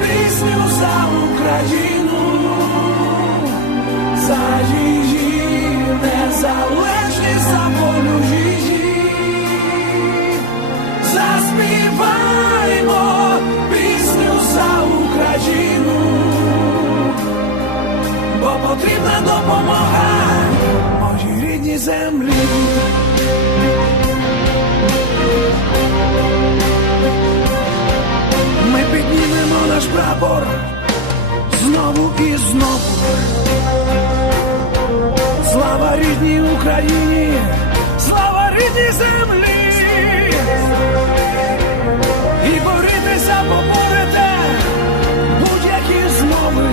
пісню за Україну, за її незалежність, за волю її. Заспіваймо пісню за Україну, бо потрібна допомога моїй рідній землі. Рідній Україні, слава рідній землі. І борітися поборете будь-які змови.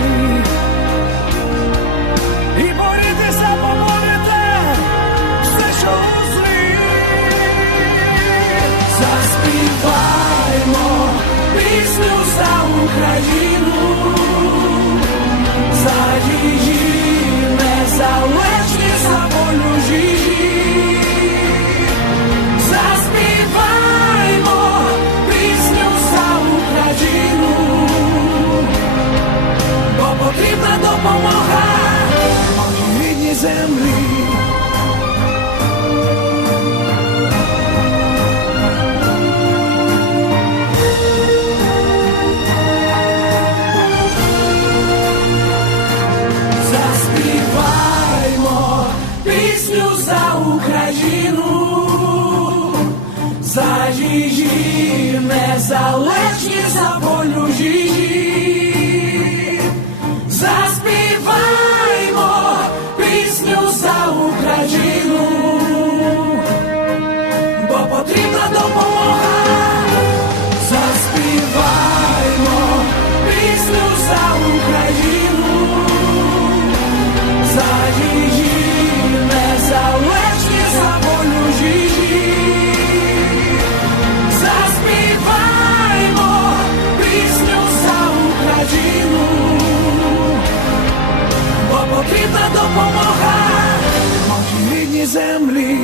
І борітися поборете все, що у злі. Заспіваймо пісню за Україну, пісню за Україну, за її незалежність, за волю її. Заспіваймо пісню за Україну, бо потрібна допомога. Землі.